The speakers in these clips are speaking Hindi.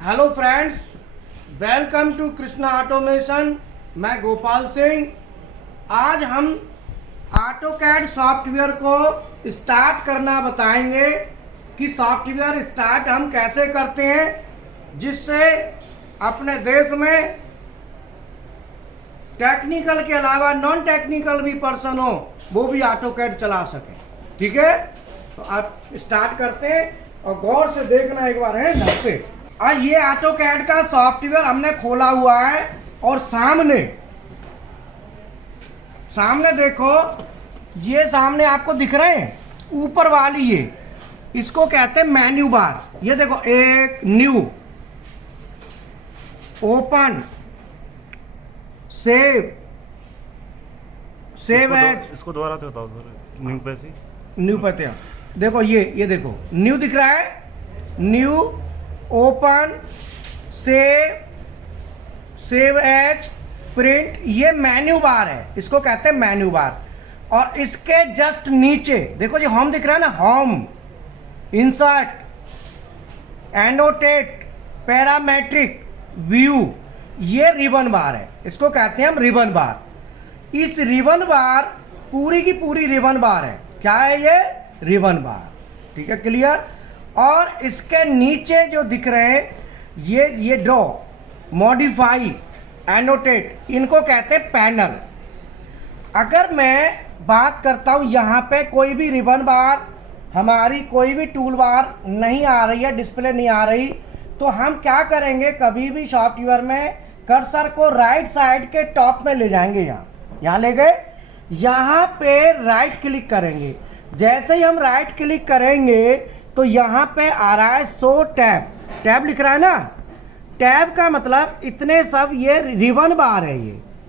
Hello friends, welcome to Krishna automation. मैं गोपाल सिंह। आज हम ऑटोकैड सॉफ्टवेयर को स्टार्ट करना बताएंगे कि सॉफ्टवेयर स्टार्ट हम कैसे करते हैं जिससे अपने देश में टेक्निकल के अलावा नॉन टेक्निकल भी पर्सन हो वो भी ऑटोकैड चला सके। ठीक है, तो आप स्टार्ट करते हैं और गौर से देखना एक बार है ढंग से। ये ऑटोकैड का सॉफ्टवेयर हमने खोला हुआ है और सामने देखो, ये सामने आपको दिख रहे हैं ऊपर वाली, ये इसको कहते हैं मेन्यू बार। ये देखो, एक न्यू, ओपन, सेव एज। इसको दोबारा से बताओ सर। न्यू पे देखो, ये देखो न्यू दिख रहा है, new, open, save as, print. ये मेन्यू बार है, इसको कहते हैं मेन्यू बार। और इसके जस्ट नीचे देखो, ये होम दिख रहा है ना, home, insert, annotate, parametric, view, ये रिबन बार है। इसको कहते हैं हम रिबन बार। इस रिबन बार पूरी की पूरी रिबन बार है। क्या है ये? रिबन बार। ठीक है, क्लियर। और इसके नीचे जो दिख रहे हैं ये ड्रॉ, मॉडिफाई, एनोटेट, इनको कहते हैं पैनल। अगर मैं बात करता हूं, यहां पे कोई भी रिबन बार, हमारी कोई भी टूल बार नहीं आ रही है, डिस्प्ले नहीं आ रही, तो हम क्या करेंगे, कभी भी सॉफ्टवेयर में कर्सर को राइट साइड के टॉप में ले जाएंगे। यहां ले गए, यहां पे राइट क्लिक करेंगे। जैसे ही हम राइट क्लिक करेंगे तो यहां पे आ रहा है शो टैब लिख रहा है ना। टैब का मतलब इतने सब ये रिबन बार है।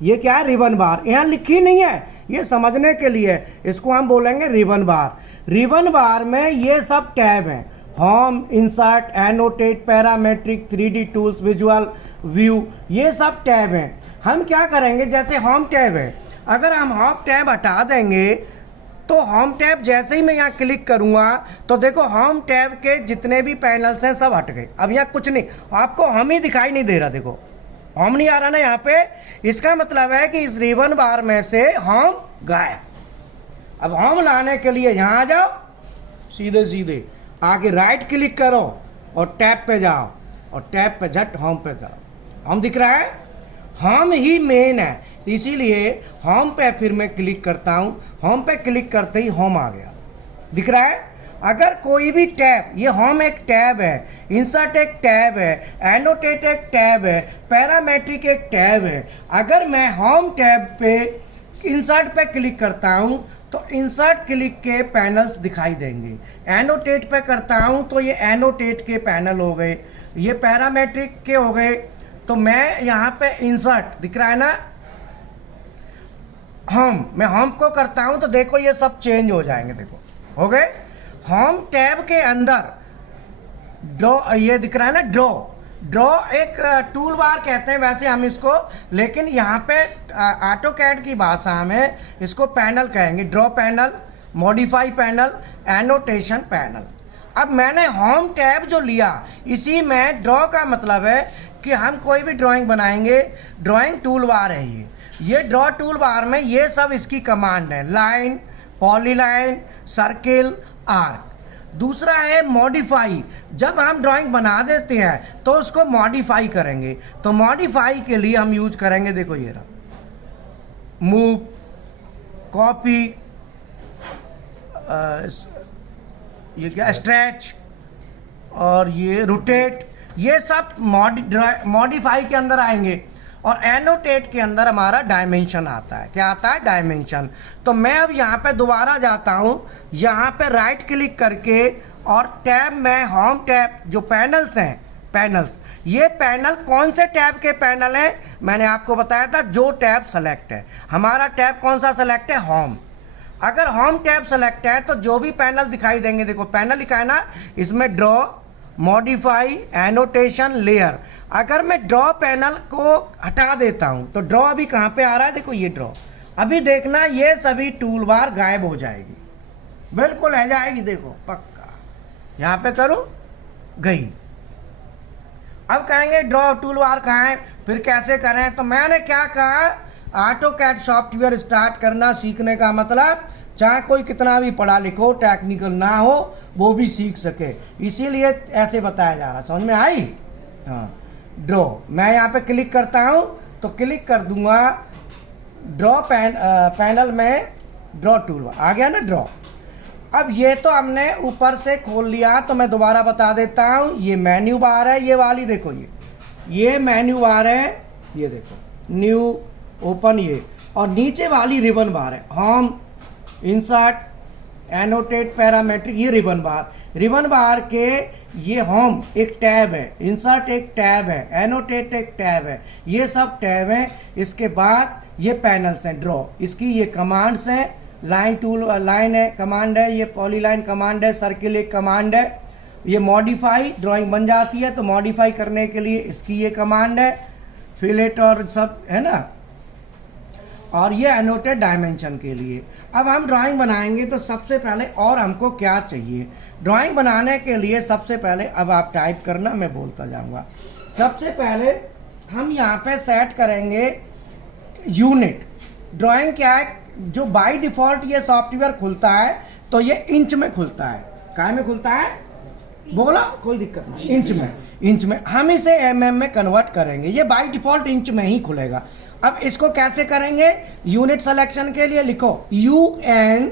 ये क्या है? रिबन बार। यहां लिखी नहीं है, ये समझने के लिए इसको हम बोलेंगे रिबन बार। रिबन बार में ये सब टैब हैं, home, insert, annotate, parametric, 3D tools, visual, view, ये सब टैब हैं। हम क्या करेंगे, जैसे होम टैब है, अगर हम होम टैब हटा देंगे तो होम टैब जैसे ही मैं यहाँ क्लिक करूँगा तो देखो होम टैब के जितने भी पैनल्स हैं सब हट गए। अब यहाँ कुछ नहीं, आपको होम ही दिखाई नहीं दे रहा। देखो, होम नहीं आ रहा ना यहाँ पे। इसका मतलब है कि इस रिबन बार में से होम गायब। अब होम लाने के लिए यहाँ आ जाओ, सीधे आगे राइट क्लिक करो और टैब पे जाओ, और टैब पे झट होम पे जाओ। होम दिख रहा है, होम ही मेन है, इसीलिए होम पे फिर मैं क्लिक करता हूं। होम पे क्लिक करते ही होम आ गया, दिख रहा है। अगर कोई भी टैब, ये होम एक टैब है, इंसर्ट एक टैब है, एनोटेट एक टैब है, पैरामेट्रिक एक टैब है। अगर मैं होम टैब पे इंसर्ट पे क्लिक करता हूं तो इंसर्ट क्लिक के पैनल्स दिखाई देंगे। एनोटेट पे करता हूं तो ये एनोटेट के पैनल हो गए, ये पैरामेट्रिक के हो गए। तो मैं यहाँ पे इंसर्ट दिख रहा है ना, होम, मैं होम को करता हूं तो देखो ये सब चेंज हो जाएंगे। देखो हो गए। होम टैब के अंदर ड्रॉ, ये दिख रहा है ना, ड्रॉ एक टूल बार कहते हैं वैसे हम इसको, लेकिन यहाँ पे ऑटोकैड की भाषा में इसको पैनल कहेंगे। Draw panel, modify panel, annotation panel. अब मैंने होम टैब जो लिया, इसी में ड्रॉ का मतलब है कि हम कोई भी ड्राइंग बनाएंगे, ड्राइंग टूल बार है ये ड्रॉ टूल बार में ये सब इसकी कमांड है, लाइन, पॉलीलाइन, सर्किल, आर्क। दूसरा है मॉडिफाई, जब हम ड्राइंग बना देते हैं तो उसको मॉडिफाई करेंगे। तो मॉडिफाई के लिए हम यूज करेंगे, देखो ये रहा, मूव, कॉपी, ये क्या, स्ट्रेच, और ये रोटेट, ये सब मॉडिफाई के अंदर आएंगे। और एनोटेट के अंदर हमारा डायमेंशन आता है। क्या आता है? डायमेंशन। तो मैं अब यहाँ पे दोबारा जाता हूँ, यहाँ पे राइट क्लिक करके, और टैब में होम टैब जो पैनल्स हैं, पैनल्स, ये पैनल कौन से टैब के पैनल हैं मैंने आपको बताया था, जो टैब सेलेक्ट है। हमारा टैब कौन सा सेलेक्ट है? होम। अगर होम टैब सेलेक्ट है तो जो भी पैनल दिखाई देंगे, देखो पैनल लिखा है ना, इसमें ड्रॉ, मॉडिफाई, एनोटेशन, लेयर। अगर मैं ड्रॉ पैनल को हटा देता हूं तो ड्रॉ अभी कहां पे आ रहा है? देखो ये ड्रॉ। अभी देखना ये सभी टूल बार गायब हो जाएगी, बिल्कुल रह जाएगी। देखो पक्का, यहां पे करूं, गई। अब कहेंगे ड्रॉ टूल बार कहाँ है, फिर कैसे करें। तो मैंने क्या कहा, ऑटोकैड सॉफ्टवेयर स्टार्ट करना सीखने का मतलब चाहे कोई कितना भी पढ़ा लिखो टेक्निकल ना हो वो भी सीख सके, इसीलिए ऐसे बताया जा रहा। समझ में आई? हाँ, ड्रॉ मैं यहाँ पे क्लिक करता हूँ तो क्लिक कर दूंगा ड्रॉ पैनल में ड्रॉ टूल आ गया ना ड्रॉ। अब ये तो हमने ऊपर से खोल लिया, तो मैं दोबारा बता देता हूँ, ये मेन्यू बार है, ये वाली देखो, ये मेन्यू बार है, ये देखो न्यू ओपन, ये और नीचे वाली रिबन बार है, होम, इंसर्ट, एनोटेट, पैरामेट्रिक, ये रिबन बार। रिबन बार के ये होम एक टैब है, इंसर्ट एक टैब है, एनोटेट एक टैब है, ये सब टैब है। इसके बाद ये पैनल्स हैं ड्रॉ, इसकी ये कमांड्स हैं, लाइन टूल लाइन है कमांड है, ये पॉलीलाइन कमांड है, सर्किल एक कमांड है, ये मॉडिफाई ड्राइंग बन जाती है तो मॉडिफाई करने के लिए इसकी ये कमांड है, फिलेट और सब है ना, और ये एनोटेड डायमेंशन के लिए। अब हम ड्राइंग बनाएंगे तो सबसे पहले और हमको क्या चाहिए, ड्राइंग बनाने के लिए सबसे पहले अब आप टाइप करना, मैं बोलता जाऊंगा। सबसे पहले हम यहाँ पे सेट करेंगे यूनिट। ड्राइंग क्या है, जो बाय डिफॉल्ट ये सॉफ्टवेयर खुलता है तो ये इंच में खुलता है। काय में खुलता है बोला, कोई दिक्कत नहीं, इंच में हम इसे mm में कन्वर्ट करेंगे, ये बाय डिफॉल्ट इंच में ही खुलेगा। अब इसको कैसे करेंगे, यूनिट सिलेक्शन के लिए लिखो UN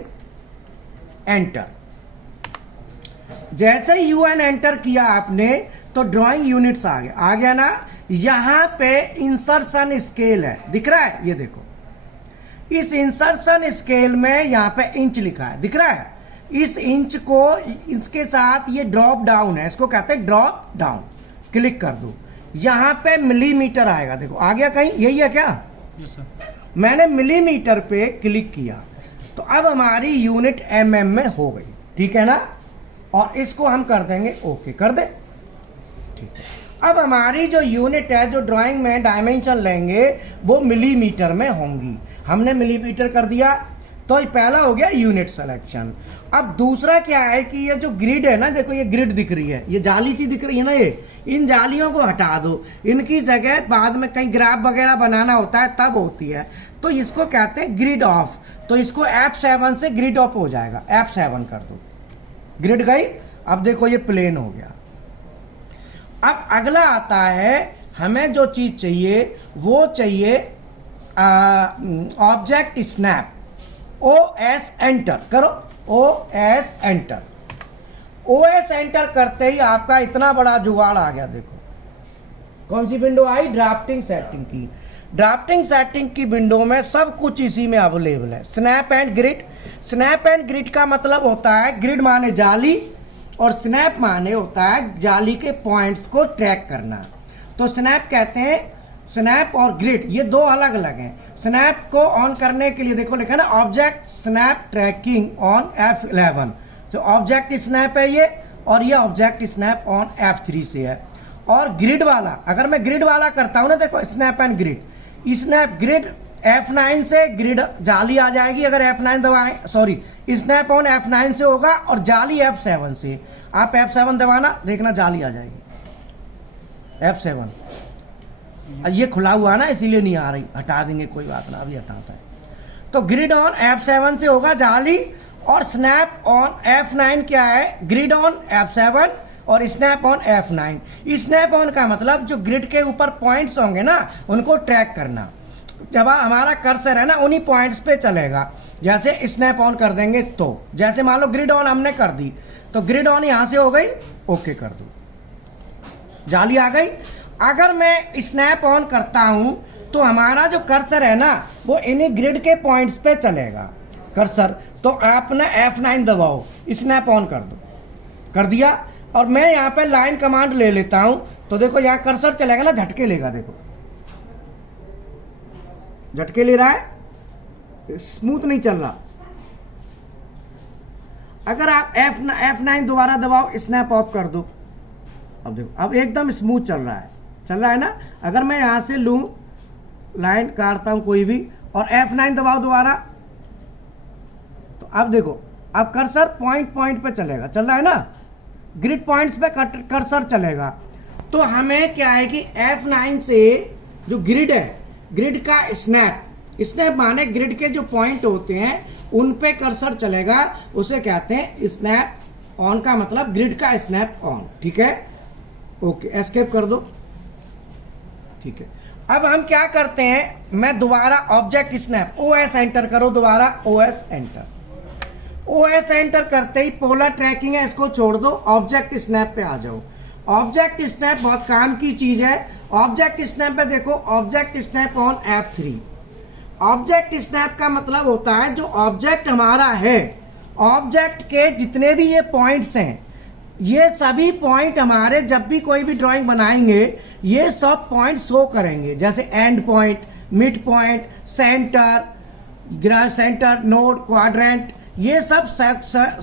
एंटर। जैसे UN एंटर किया आपने तो ड्राइंग यूनिट्स आ गया ना। यहां पे इंसर्शन स्केल है, दिख रहा है, ये देखो इस इंसर्शन स्केल में यहाँ पे इंच लिखा है, दिख रहा है। इस इंच को इसके साथ ये ड्रॉप डाउन है, इसको कहते हैं ड्रॉप डाउन। क्लिक कर दो, यहाँ पे मिलीमीटर आएगा, देखो आ गया कहीं, यही है क्या? Yes sir. मैंने मिलीमीटर पे क्लिक किया तो अब हमारी यूनिट mm में हो गई, ठीक है ना। और इसको हम कर देंगे ओके, कर दे, ठीक है। अब हमारी जो यूनिट है, जो ड्राइंग में डायमेंशन लेंगे वो मिलीमीटर में होंगी। हमने मिलीमीटर कर दिया तो ये पहला हो गया यूनिट सिलेक्शन। अब दूसरा क्या है कि ये जो ग्रिड है ना, देखो ये ग्रिड दिख रही है, ये जाली सी दिख रही है ना, ये इन जालियों को हटा दो, इनकी जगह बाद में कहीं ग्राफ वगैरह बनाना होता है तब होती है, तो इसको कहते हैं ग्रिड ऑफ। तो इसको F7 से ग्रिड ऑफ हो जाएगा, F7 कर दो, ग्रिड गई। अब देखो ये प्लेन हो गया। अब अगला आता है, हमें जो चीज चाहिए वो चाहिए ऑब्जेक्ट स्नैप, OS एंटर करो, OS एंटर। OS एंटर करते ही आपका इतना बड़ा जुगाड़ आ गया। देखो कौन सी विंडो आई, ड्राफ्टिंग सेटिंग की। ड्राफ्टिंग सेटिंग की विंडो में सब कुछ इसी में अवेलेबल है। Snap and grid, snap and grid का मतलब होता है, ग्रिड माने जाली और स्नैप माने होता है जाली के पॉइंट्स को ट्रैक करना। तो स्नैप कहते हैं, स्नैप और ग्रिड ये दो अलग अलग हैं। स्नैप को ऑन करने के लिए देखो लिखा ना object snap trekking on F11, तो ऑब्जेक्ट स्नैप है ये, और ये ऑब्जेक्ट स्नैप ऑन F3 से है। और ग्रिड वाला, अगर मैं ग्रिड वाला करता हूं ना, देखो snap and grid, snap grid F9 से ग्रिड जाली आ जाएगी, अगर F9 दबाएं, सॉरी स्नैप ऑन F9 से होगा, और जाली F7 से। आप F7 दबाना, देखना जाली आ जाएगी F7। ये खुला हुआ ना इसीलिए नहीं आ रही, हटा देंगे, कोई बात ना, अभी हटाता है। तो ग्रिड ऑन F7 से होगा जाली, और स्नैप ऑन F9 क्या है, ग्रिड ऑन F7 और snap on F9। Snap on का मतलब जो ग्रिड के ऊपर पॉइंट्स होंगे ना उनको ट्रैक करना। जब हमारा कर्सर है ना उन्हीं पॉइंट्स पे चलेगा। जैसे स्नैप ऑन कर देंगे तो, जैसे मान लो ग्रिड ऑन हमने कर दी तो ग्रिड ऑन यहां से हो गई, ओके कर दो, जाली आ गई। अगर मैं स्नैप ऑन करता हूं तो हमारा जो कर्सर है ना वो इन्हीं ग्रिड के पॉइंट्स पे चलेगा कर्सर। तो आप ना F9 दबाओ, स्नैप ऑन कर दो, कर दिया। और मैं यहाँ पे लाइन कमांड ले लेता हूं तो देखो यहाँ कर्सर चलेगा ना, झटके लेगा, देखो झटके ले रहा है, स्मूथ नहीं चल रहा। अगर आप F9 दोबारा दबाओ, स्नैप ऑफ कर दो, अब देखो अब एकदम स्मूथ चल रहा है ना। अगर मैं यहां से लूं, लाइन काटता हूं कोई भी, और F9 दबाओ दोबारा, तो अब देखो अब कर्सर पॉइंट पे चलेगा, चल रहा है ना, ग्रिड पॉइंट्स पे कर्सर चलेगा। तो हमें क्या है कि F9 से जो ग्रिड है, ग्रिड का स्नैप माने ग्रिड के जो पॉइंट होते हैं उन पे कर्सर चलेगा, उसे कहते हैं स्नैप ऑन का मतलब ग्रिड का स्नैप ऑन। ठीक है, ओके, एस्केप कर दो। ठीक है, अब हम क्या करते हैं, मैं दोबारा ऑब्जेक्ट स्नैप OS एंटर करो, दोबारा OS एंटर करते ही पोलर ट्रैकिंग है, इसको छोड़ दो, ऑब्जेक्ट स्नैप पे आ जाओ। ऑब्जेक्ट स्नैप बहुत काम की चीज है। ऑब्जेक्ट स्नैप पे देखो, object snap on F3। Object snap का मतलब होता है जो ऑब्जेक्ट हमारा है, ऑब्जेक्ट के जितने भी ये पॉइंट्स हैं, ये सभी पॉइंट हमारे जब भी कोई भी ड्राइंग बनाएंगे ये सब पॉइंट शो करेंगे, जैसे and point, mid point, centre, node, quadrant, ये सब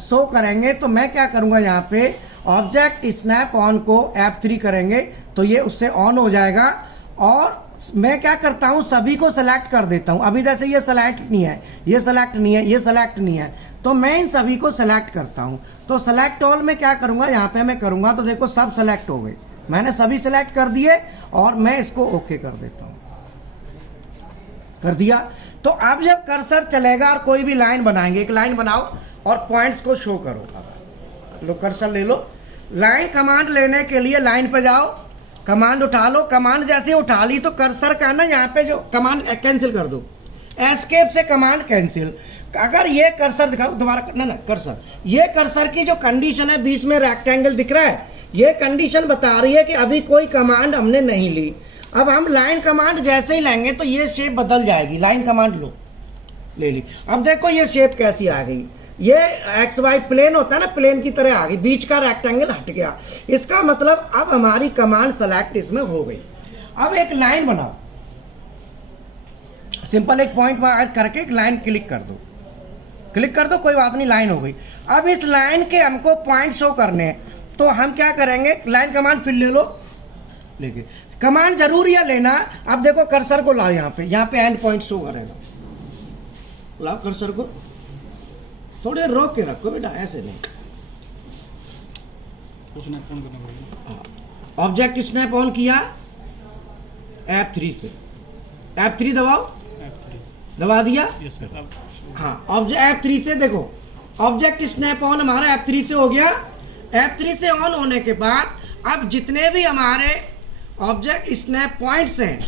शो करेंगे। तो मैं क्या करूंगा, यहाँ पे ऑब्जेक्ट स्नैप ऑन को F3 करेंगे तो ये उससे ऑन हो जाएगा। और मैं क्या करता हूँ, सभी को सेलेक्ट कर देता हूँ। अभी जैसे ये सेलेक्ट नहीं है, ये सेलेक्ट नहीं है, ये सेलेक्ट नहीं है, तो मैं इन सभी को सेलेक्ट करता हूँ। तो सेलेक्ट ऑल में क्या करूँगा, यहाँ पे मैं करूँगा तो देखो सब सेलेक्ट हो गए, मैंने सभी सेलेक्ट कर दिए और मैं इसको ओके कर देता हूँ, कर दिया। तो अब जब कर्सर चलेगा और कोई भी लाइन बनाएंगे, एक लाइन बनाओ और पॉइंट्स को शो करो। लो कर्सर ले लो, लाइन कमांड लेने के लिए लाइन पे जाओ, कमांड उठा लो। कमांड जैसे उठा ली तो कर्सर का ना यहाँ पे जो कमांड कैंसिल कर दो, एस्केप से कमांड कैंसिल। अगर ये कर्सर दिखाओ दोबारा, ना कर्सर, ये कर्सर की जो कंडीशन है, बीच में रेक्टेंगल दिख रहा है, ये कंडीशन बता रही है कि अभी कोई कमांड हमने नहीं ली। अब हम लाइन कमांड जैसे ही लेंगे तो ये शेप बदल जाएगी। लाइन कमांड लो, ले ली। अब देखो ये शेप कैसी आ गई, ये XY प्लेन होता है ना, प्लेन की तरह आ गई, बीच का रेक्टेंगल हट गया। इसका मतलब अब हमारी कमांड सेलेक्ट इसमें हो गई। अब एक लाइन बनाओ, सिंपल एक पॉइंट ऐड करके एक लाइन क्लिक कर दो, क्लिक कर दो, कोई बात नहीं, लाइन हो गई। अब इस लाइन के हमको पॉइंट शो करने हैं, तो हम क्या करेंगे, लाइन कमांड फिर ले लो, लेके कमांड जरूर यह लेना। अब देखो कर्सर को लाओ, यहाँ पे एंड पॉइंट शो करेगा, लाओ कर्सर को, थोड़े रोक के रखो बेटा, ऐसे नहीं। ऑब्जेक्ट स्नैप ऑन किया F3 से, F3 दबाओ, दबा दिया, हाँ। ऑब्जेक्ट F3 से देखो, ऑब्जेक्ट स्नैप ऑन हमारा F3 से हो गया। F3 से ऑन होने के बाद अब जितने भी हमारे ऑब्जेक्ट स्नैप पॉइंट्स हैं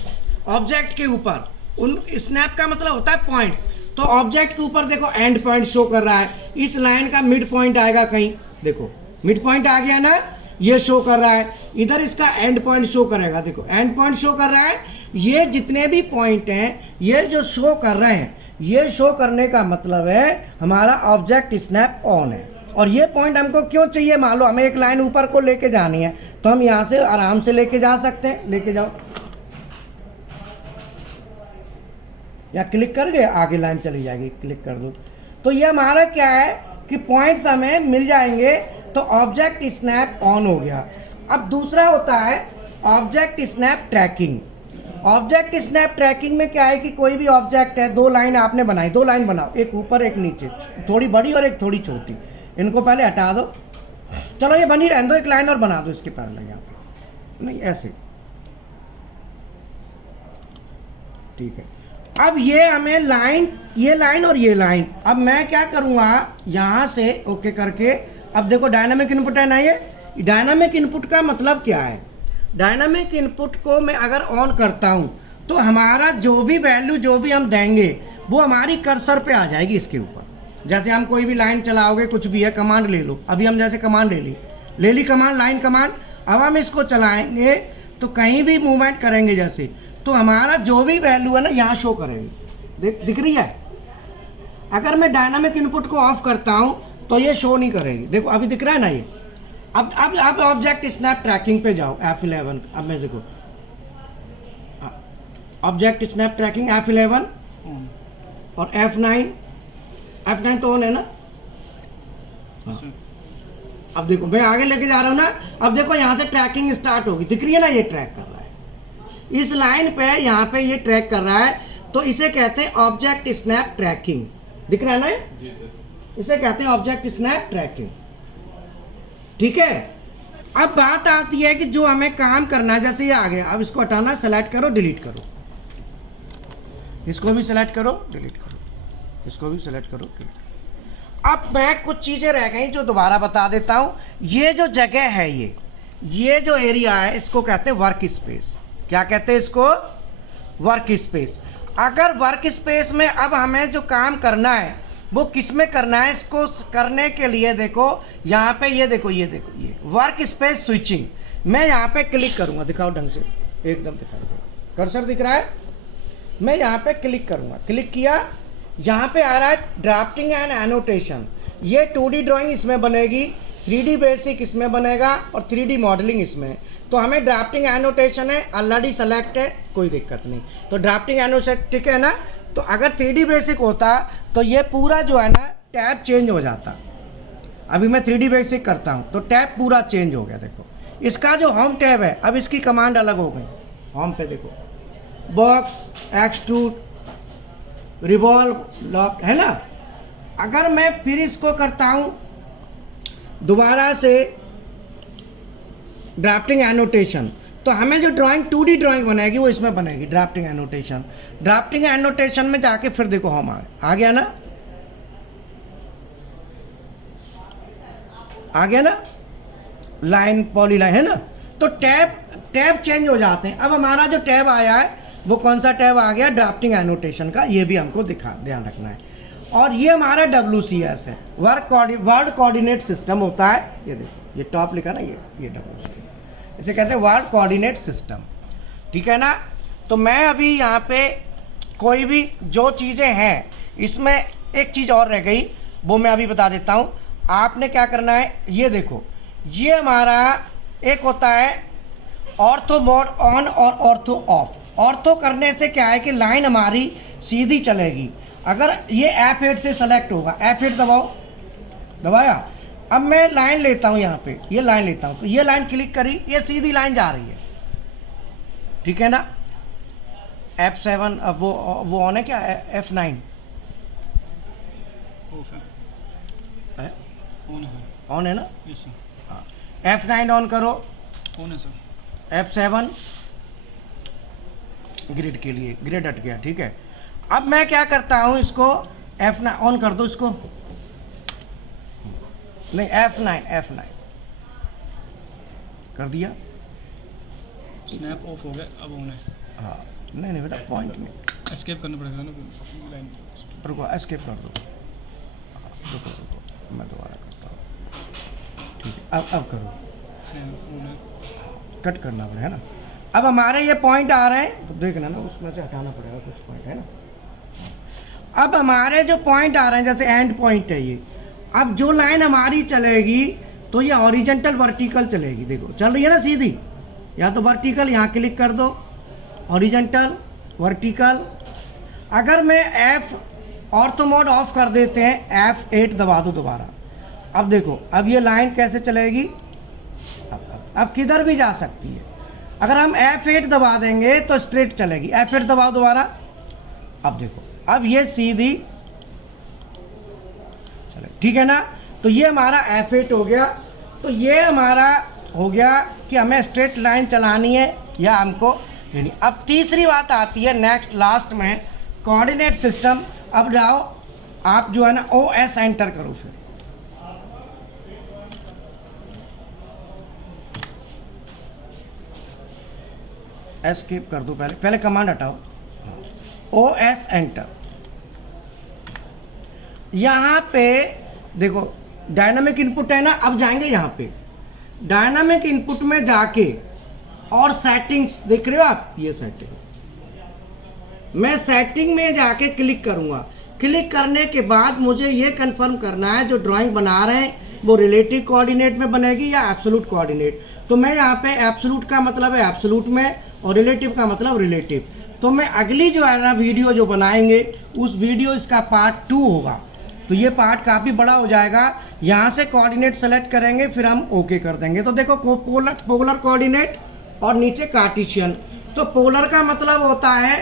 ऑब्जेक्ट के ऊपर, उन स्नैप का मतलब होता है पॉइंट, तो ऑब्जेक्ट के ऊपर देखो एंड पॉइंट शो कर रहा है। इस लाइन का मिड पॉइंट आएगा कहीं, देखो मिड पॉइंट आ गया ना, ये शो कर रहा है। इधर इसका एंड पॉइंट शो करेगा, देखो एंड पॉइंट शो कर रहा है। ये जितने भी पॉइंट हैं ये जो शो कर रहे हैं, ये शो करने का मतलब है हमारा ऑब्जेक्ट स्नैप ऑन है। और ये पॉइंट हमको क्यों चाहिए, मान लो हमें एक लाइन ऊपर को लेके जानी है, तो हम यहाँ से आराम से लेके जा सकते हैं, लेके जाओ, या क्लिक कर गए, आगे लाइन चली जाएगी, क्लिक कर दो। तो ये हमारा क्या है कि पॉइंट्स हमें मिल जाएंगे, तो ऑब्जेक्ट स्नैप ऑन हो गया। अब दूसरा होता है object snap tracking. Object snap tracking में क्या है कि कोई भी ऑब्जेक्ट है, दो लाइन आपने बनाई, दो लाइन बनाओ, एक ऊपर एक नीचे, थोड़ी बड़ी और एक थोड़ी छोटी, इनको पहले हटा दो। चलो ये बनी रहने दो, एक लाइन और बना दो इसके पैरेलल, यहाँ पे नहीं, ऐसे, ठीक है। अब ये हमें लाइन, ये लाइन और ये लाइन, अब मैं क्या करूँगा यहाँ से ओके करके, अब देखो डायनामिक इनपुट है ना, ये डायनामिक इनपुट का मतलब क्या है, डायनामिक इनपुट को मैं अगर ऑन करता हूँ तो हमारा जो भी वैल्यू जो भी हम देंगे वो हमारी कर्सर पे आ जाएगी इसके ऊपर। जैसे हम कोई भी लाइन चलाओगे, कुछ भी है, कमांड ले लो, अभी हम जैसे कमांड ले ली कमांड, लाइन कमांड, अब हम इसको चलाएंगे तो कहीं भी मूवमेंट करेंगे जैसे, तो हमारा जो भी वैल्यू है ना यहाँ शो करेगी, दिख रही है। अगर मैं डायनामिक इनपुट को ऑफ करता हूँ तो ये शो नहीं करेगी, देखो अभी दिख रहा है ना ये। अब ऑब्जेक्ट स्नैप ट्रैकिंग पे जाओ, F11, अब मैं देखो ऑब्जेक्ट स्नैप ट्रैकिंग F11 और F9 तो ऑन है ना। अब देखो मैं आगे लेके जा रहा हूँ ना, अब देखो यहाँ से ट्रैकिंग स्टार्ट होगी, दिख रही है ना, ये ट्रैक कर रहा है इस लाइन पे, यहाँ पे ये ट्रैक कर रहा है, तो इसे कहते हैं ऑब्जेक्ट स्नैप ट्रैकिंग, दिख रहा है ना, इसे कहते हैं ऑब्जेक्ट स्नैप ट्रैकिंग, ठीक है। अब बात आती है कि जो हमें काम करना है, जैसे ये आ गया, अब इसको हटाना, सेलेक्ट करो, डिलीट करो, इसको भी सेलेक्ट करो, डिलीट करो, इसको भी सेलेक्ट करो, डिलीट करो। अब मैं कुछ चीजें रह गई जो दोबारा बता देता हूं। ये जो जगह है, ये जो एरिया है, इसको कहते हैं वर्क स्पेस। क्या कहते हैं इसको? Work space. अगर वर्क स्पेस में अब हमें जो काम करना है वो किस में करना है, इसको करने के लिए देखो यहाँ पे, ये देखो ये वर्क स्पेस स्विचिंग। मैं यहाँ पे क्लिक करूंगा, दिखाओ ढंग से, एकदम दिखाई दे, कर्सर दिख रहा है। मैं यहाँ पे क्लिक करूंगा, क्लिक किया, यहाँ पे आ रहा है ड्राफ्टिंग एंड एनोटेशन। ये 2D ड्राइंग इसमें बनेगी, 3D बेसिक इसमें बनेगा और 3D मॉडलिंग इसमें। तो हमें ड्राफ्टिंग एनोटेशन है, ऑलरेडी सेलेक्ट है, कोई दिक्कत नहीं। तो ड्राफ्टिंग एनोटेशन ठीक है ना। तो अगर 3D बेसिक होता तो ये पूरा जो है ना टैब चेंज हो जाता। अभी मैं 3D बेसिक करता हूँ तो टैब पूरा चेंज हो गया। देखो इसका जो होम टैब है, अब इसकी कमांड अलग हो गई। होम पे देखो बॉक्स, एक्सट्रूड, रिवॉल्व, लॉक, है ना। अगर मैं फिर इसको करता हूँ दोबारा से ड्राफ्टिंग एनोटेशन, तो हमें जो ड्राइंग 2D ड्राइंग बनेगी वो इसमें बनेगी, ड्राफ्टिंग एनोटेशन। ड्राफ्टिंग एनोटेशन में जाके फिर देखो होम आ गया ना, आ गया ना, लाइन, पॉलीलाइन, है ना। तो टैब चेंज हो जाते हैं। अब हमारा जो टैब आया है वो कौन सा टैब आ गया? ड्राफ्टिंग एनोटेशन का। ये भी हमको ध्यान रखना है। और ये हमारा WCS है, वर्ड कोऑर्डिनेट सिस्टम होता है। ये देखो ये टॉप लिखा ना, ये WCS, इसे कहते हैं वर्ड कोऑर्डिनेट सिस्टम, ठीक है ना। तो मैं अभी यहाँ पे कोई भी जो चीज़ें हैं, इसमें एक चीज़ और रह गई, वो मैं अभी बता देता हूँ। आपने क्या करना है, ये देखो, ये हमारा एक होता है ऑर्थो मोड ऑन और ऑर्थो ऑफ। ऑर्थो करने से क्या है कि लाइन हमारी सीधी चलेगी। अगर ये F8 से सेलेक्ट होगा, F8 दबाओ, दबाया, अब मैं लाइन लेता हूं, यहाँ पे ये लाइन लेता हूं, तो ये लाइन क्लिक करी, ये सीधी लाइन जा रही है, ठीक है ना। F7 अब वो ऑन है क्या? F9 ऑन है ना। Yes sir. हाँ, F9 ऑन करो, ऑन है सर। F7 ग्रिड के लिए, ग्रिड हट गया, ठीक है। अब मैं क्या करता हूं, इसको F9 ऑन कर दो, इसको नहीं, F9 कर दिया, स्नैप ऑफ हो गया, अब ऑन है। हाँ नहीं बेटा, पॉइंट में एस्केप करना पड़ेगा ना लाइन। रुको, एस्केप कर दो, रुको मैं दोबारा करता हूँ, ठीक है। अब करो, कट करना पड़ेगा ना। अब हमारे ये पॉइंट आ रहे हैं, तो देखना ना, उसमें से हटाना पड़ेगा कुछ पॉइंट, है ना। अब हमारे जो पॉइंट आ रहे हैं, जैसे एंड पॉइंट है ये, अब जो लाइन हमारी चलेगी तो ये हॉरिजॉन्टल वर्टिकल चलेगी। देखो चल रही है ना सीधी, या तो वर्टिकल, यहाँ क्लिक कर दो, हॉरिजॉन्टल, वर्टिकल। अगर मैं ऑर्थो मोड ऑफ कर देते हैं, F8 दबा दो दोबारा, अब देखो अब ये लाइन कैसे चलेगी, अब किधर भी जा सकती है। अगर हम F8 दबा देंगे तो स्ट्रेट चलेगी, F8 दबाओ दोबारा, अब देखो अब ये सीधी चले, ठीक है ना। तो ये हमारा F8 हो गया। तो ये हमारा हो गया कि हमें स्ट्रेट लाइन चलानी है या हमको नहीं। अब तीसरी बात आती है नेक्स्ट लास्ट में, कोऑर्डिनेट सिस्टम। अब जाओ आप जो है ना OS एंटर करो, फिर एस्केप कर दो, पहले कमांड हटाओ, OS एंटर। यहाँ पे देखो डायनामिक इनपुट है ना, अब जाएंगे यहाँ पे डायनामिक इनपुट में जाके और सेटिंग्स देख रहे हो आप, ये सेटिंग, मैं सेटिंग में जाके क्लिक करूँगा। क्लिक करने के बाद मुझे ये कंफर्म करना है जो ड्राइंग बना रहे हैं वो रिलेटिव कोऑर्डिनेट में बनेगी या एब्सोल्यूट कोऑर्डिनेट। तो मैं यहाँ पे एब्सोल्यूट का मतलब है एब्सोल्यूट में और रिलेटिव का मतलब रिलेटिव। तो मैं अगली जो है ना वीडियो जो बनाएंगे उस वीडियो इसका पार्ट 2 होगा। तो ये पार्ट काफ़ी बड़ा हो जाएगा। यहाँ से कोऑर्डिनेट सेलेक्ट करेंगे, फिर हम ओके कर देंगे। तो देखो पोलर कोऑर्डिनेट और नीचे कार्टेशियन। तो पोलर का मतलब होता है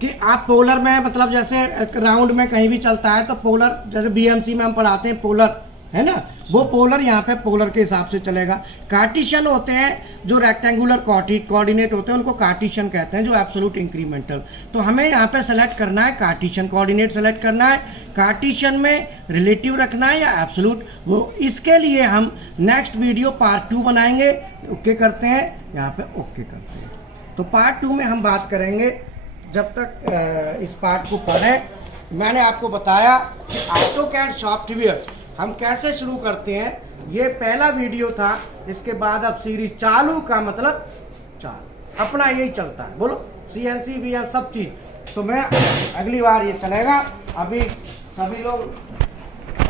कि आप पोलर में मतलब जैसे राउंड में कहीं भी चलता है तो पोलर, जैसे BMC में हम पढ़ाते हैं पोलर है ना, वो पोलर यहाँ पे पोलर के हिसाब से चलेगा। कार्टिशियन होते हैं जो रेक्टेंगुलर कोऑर्डिनेट होते हैं, उनको कार्टिशियन कहते हैं, जो एब्सोल्यूट इंक्रीमेंटल। तो हमें यहाँ पे सेलेक्ट करना है कार्टिशियन कोऑर्डिनेट सेलेक्ट करना है, कार्टिशियन में रिलेटिव रखना है या एब्सोल्यूट। वो इसके लिए हम नेक्स्ट वीडियो पार्ट 2 बनाएंगे। ओके करते हैं, यहाँ पे ओके करते हैं। तो पार्ट 2 में हम बात करेंगे। जब तक इस पार्ट को पढ़ें, मैंने आपको बताया कि ऑटोकैड सॉफ्टवेयर हम कैसे शुरू करते हैं, ये पहला वीडियो था। इसके बाद अब सीरीज चालू का मतलब चालू अपना यही चलता है। बोलो CNC भी है सब चीज। तो मैं अगली बार ये चलेगा। अभी सभी लोग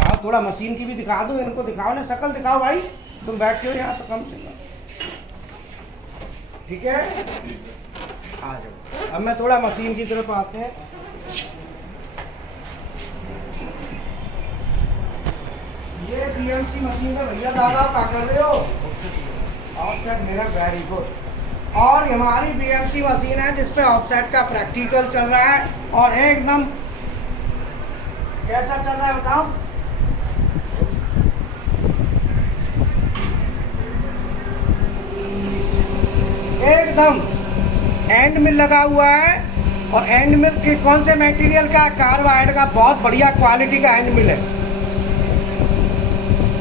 आप थोड़ा मशीन की भी दिखा दो, इनको दिखाओ ना, शक्ल दिखाओ भाई, तुम बैठे हो यहाँ तो कम से कम, ठीक है। आ जाओ, अब मैं थोड़ा मशीन की तरफ आते हैं। ये BMC मशीन है भैया दादा, क्या कर रहे हो? ऑफसेट मेरा वेरी गुड। और हमारी BMC मशीन है जिसपे ऑफसेट का प्रैक्टिकल चल रहा है, और एकदम कैसा चल रहा है बताओ? एकदम एंड मिल लगा हुआ है, और एंड मिल के कौन से मटेरियल का? कार्बाइड का, बहुत बढ़िया क्वालिटी का एंड मिल है,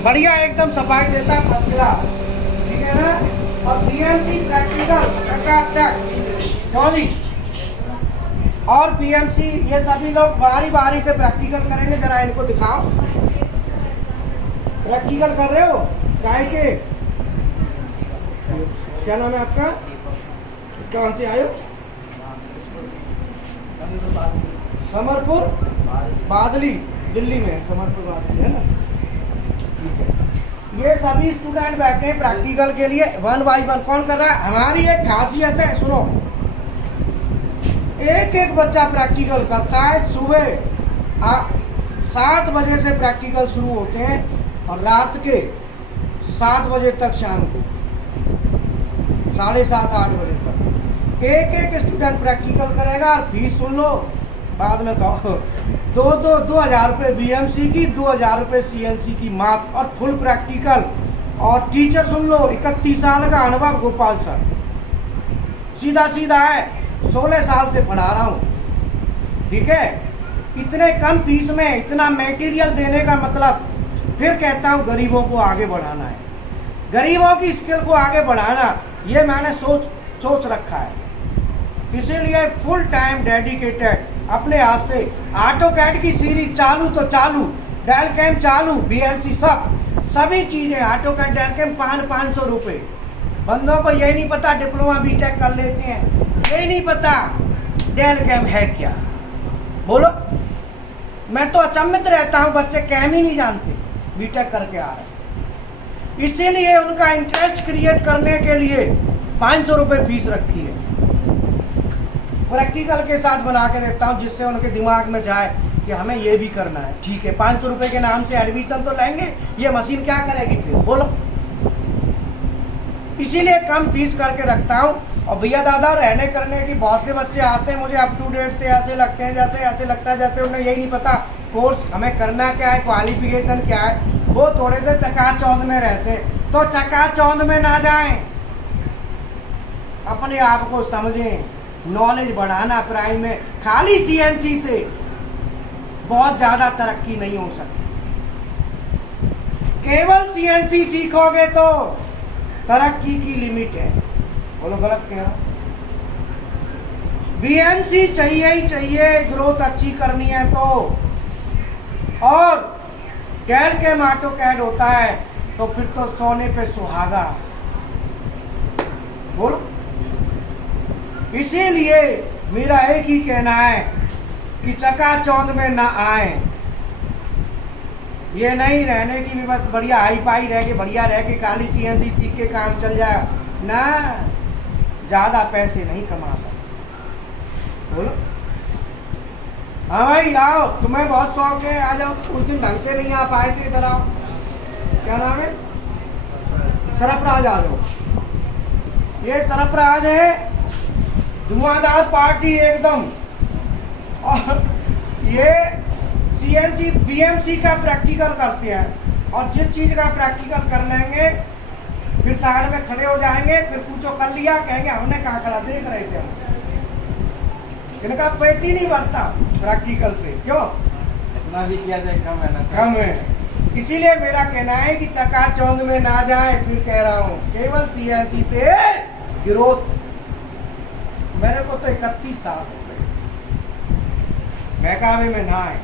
बढ़िया एकदम सफाई देता है, फर्स्ट क्लास, ठीक है ना। और BMC प्रैक्टिकल और BMC ये सभी लोग बारी बारी से प्रैक्टिकल करेंगे। जरा इनको दिखाओ, प्रैक्टिकल कर रहे हो काहे के? क्या नाम है आपका? कहाँ से आए हो? समरपुर बादली, दिल्ली में समरपुर बादली है ना। ये सभी स्टूडेंट बैठे हैं प्रैक्टिकल के लिए 1 बाय 1। कौन कर रहा है? हमारी एक खासियत है, सुनो, एक एक बच्चा प्रैक्टिकल करता है। सुबह 7 बजे से प्रैक्टिकल शुरू होते हैं और रात के 7 बजे तक, शाम को 7:30-8 बजे तक एक एक स्टूडेंट प्रैक्टिकल करेगा। और फीस सुन लो, बाद में कहो। 2,000 रुपये BMC की, 2,000 रुपये CNC की मात्र, और फुल प्रैक्टिकल। और टीचर सुन लो, 31 साल का अनुभव, गोपाल सर, सीधा सीधा है, 16 साल से पढ़ा रहा हूँ, ठीक है। इतने कम फीस में इतना मटेरियल देने का मतलब, फिर कहता हूँ गरीबों को आगे बढ़ाना है, गरीबों की स्किल को आगे बढ़ाना, ये मैंने सोच रखा है। इसीलिए फुल टाइम डेडिकेटेड अपने हाथ से। ऑटोकैड की सीरीज चालू तो चालू, डेल कैम चालू, BMC सभी चीजें, ऑटोकैड डेल कैम 500 रुपये। बंदों को यही नहीं पता, डिप्लोमा BTech कर लेते हैं, यही नहीं पता डेल कैम है क्या। बोलो, मैं तो अचंभित रहता हूँ, बच्चे कैम ही नहीं जानते, BTech करके आ रहे। इसीलिए उनका इंटरेस्ट क्रिएट करने के लिए 500 रुपये फीस रखी है। प्रैक्टिकल के साथ बना के देता हूँ, जिससे उनके दिमाग में जाए कि हमें ये भी करना है। ठीक है, 500 रुपये के नाम से एडमिशन तो लेंगे, ये मशीन क्या करेगी फिर? बोलो। इसीलिए कम फीस करके रखता हूँ। और भैया दादा रहने करने की बहुत से बच्चे आते हैं, मुझे अप टू डेट से ऐसे लगते हैं, जैसे ऐसे लगता है जैसे उन्हें यही नहीं पता कोर्स हमें करना क्या है, क्वालिफिकेशन क्या है। वो थोड़े से चकाचौंध में रहते हैं, तो चकाचौंध में ना जाएं, अपने आप को समझें। नॉलेज बढ़ाना प्राइम में खाली CNC से बहुत ज्यादा तरक्की नहीं हो सकती। केवल CNC सीखोगे तो तरक्की की लिमिट है। बोलो गलत कह रहा? BMC चाहिए ही चाहिए, ग्रोथ अच्छी करनी है तो। और डेल कैम ऑटोकैड होता है तो फिर तो सोने पे सुहागा। बोलो। इसीलिए मेरा एक ही कहना है कि चकाचौंध में ना आए। ये नहीं रहने की भी बस बढ़िया हाई फाई रह के, बढ़िया रह के काली CNC सीख के काम चल जाए ना, ज्यादा पैसे नहीं कमा सकते। बोलो। हाँ भाई आओ, तुम्हें बहुत शौक है, आ जाओ। उस दिन ढंग से नहीं आ पाए थे, इधर आओ। क्या नाम है? सरफराज। आ जाओ। ये सरफराज है, धुआंधार पार्टी एकदम। और ये CNC BMC का प्रैक्टिकल करते हैं। और जिस चीज का प्रैक्टिकल कर लेंगे फिर साइड में खड़े हो जाएंगे, फिर पूछो कर लिया, कहेंगे हमने कहाँ खड़ा देख रहे थे हम। इनका पेट ही नहीं भरता प्रैक्टिकल से, क्यों? इतना भी किया जाए कम है ना सर। कम है। इसीलिए मेरा कहना है कि चकाचौंध में ना जाए। फिर कह रहा हूँ केवल सीएनसी से ग्रोथ। मेरे को तो 31 साल हो गए, बहकावे में ना आए,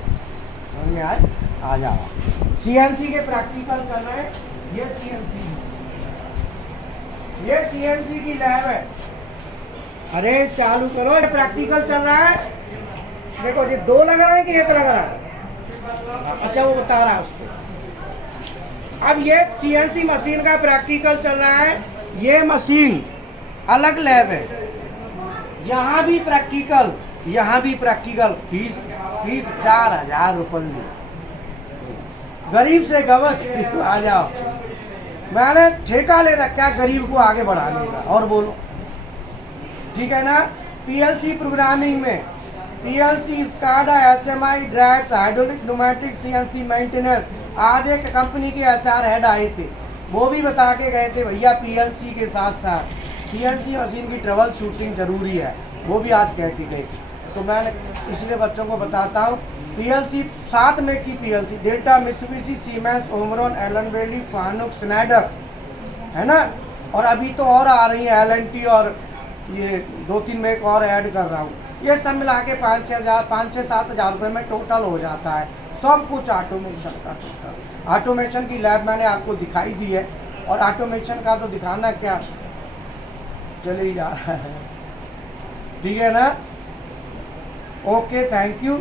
समझ में आज आ जाओ। सीएनसी के प्रैक्टिकल चल रहे हैं। ये सीएनसी की लैब है। अरे चालू करो, ये प्रैक्टिकल चल रहा है। देखो ये 2 लग रहा है कि 1 लग रहा है? अच्छा वो बता रहा है उसको। अब ये सीएनसी मशीन का प्रैक्टिकल चल रहा है। ये मशीन अलग लैब है। यहाँ भी प्रैक्टिकल, यहाँ भी प्रैक्टिकल। फीस 4000 रुपये। गरीब से गवत आ जाओ। मैंने ठेका ले रखा है गरीब को आगे बढ़ाने का। और बोलो, ठीक है ना? पीएलसी प्रोग्रामिंग में PLC, SCADA, HMI, drives, hydraulic, pneumatic, CNC maintenance. आज एक कंपनी के एचआर हेड आए थे, वो भी बता के गए थे भैया पीएलसी के साथ साथ सीएनसी मशीन की ट्रबल शूटिंग जरूरी है। वो भी आज कह के गए। तो मैं इसलिए बच्चों को बताता हूँ, पीएलसी 7 में की PLC Delta, Mitsubishi, Siemens, Omron, Allen Bailey, Fanuc, Schneider, है ना? और अभी तो और आ रही है एलएनटी, और ये 2-3 में एक और ऐड कर रहा हूँ। ये सब मिला के 5-7 हज़ार रुपये में टोटल हो जाता है। सब कुछ ऑटोमेशन का टोटल। ऑटोमेशन की लैब मैंने आपको दिखाई दी है, और ऑटोमेशन का तो दिखाना क्या, चले ही जा रहा है। ठीक है ना? Okay, thank you.